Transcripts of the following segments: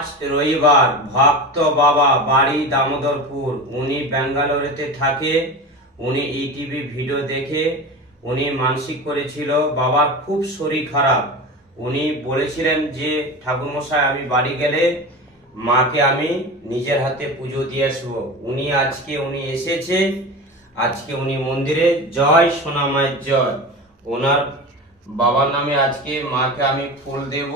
আজ রবিবার, ভক্ত বাবা বাড়ি দামোদরপুর, উনি ব্যাঙ্গালোরেতে থাকে। উনি ইটিভি ভিডিও দেখে উনি মানসিক করেছিল, বাবার খুব শরীর খারাপ। উনি বলেছিলেন যে ঠাকুরমশাই আমি বাড়ি গেলে মাকে আমি নিজের হাতে পুজো দিয়ে আসবো। উনি এসেছে, আজকে উনি মন্দিরে। জয় সোনা মায়ের জয়। ওনার বাবার নামে আজকে মাকে আমি ফুল দেব।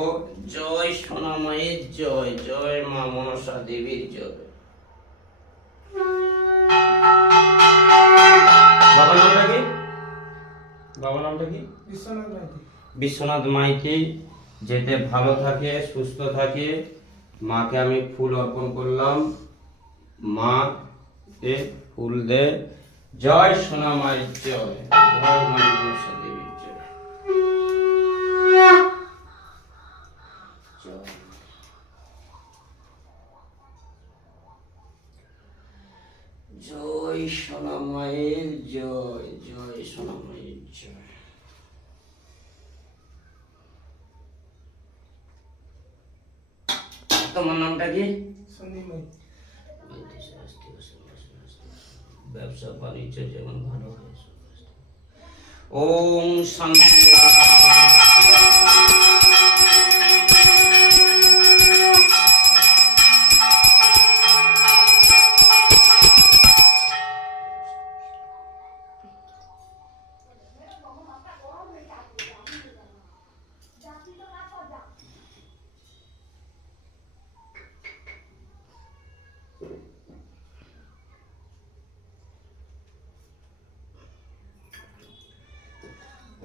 জয় সোনা মায়ের জয়, জয় মা মনসা দেবীর জয়। বাবার নামটা কি? বাবার নামটা কি? বিশ্বনাথ মাইতি। বিশ্বনাথ মাইতি যেতে ভালো থাকে, সুস্থ থাকে। মাকে আমি ফুল অর্পণ করলাম। মা এ ফুল দে। জয় সোনা মায়ের জয়, জয় মা মনসা দেবীর জয়। জয়। জয় সোনা মায়ের জয়, জয় সোনা মায়ের জয়। তোমার নামটা কি? সন্দীপ মাইতি। ব্যবসা বাণিজ্য যেমন ভালো হয়। ওম শান্তি।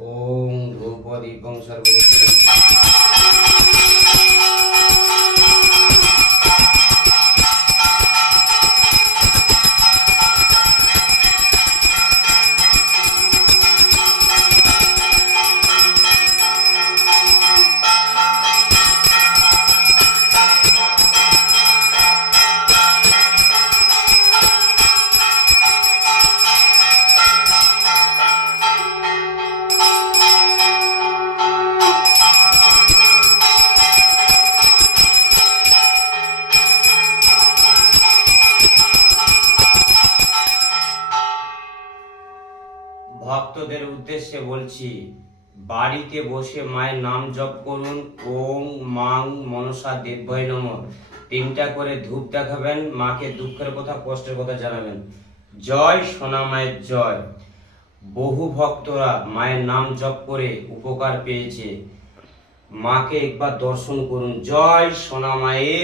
ওম ধ্রুপদীপং সর্বদা। ভক্তদের উদ্দেশ্যে বলছি, বাড়িতে বসে মায়ের নাম জপ করুন। ওং মাং মনসা দেব্যই নমঃ। 3টা করে ধূপ দেখাবেন, মাকে দুঃখের কথা কষ্টের কথা জানাবেন। জয় সোনা মায়ের জয়। বহু ভক্তরা মায়ের নাম জপ করে উপকার পেয়েছে। মাকে একবার দর্শন করুন। জয় সোনা মায়ের।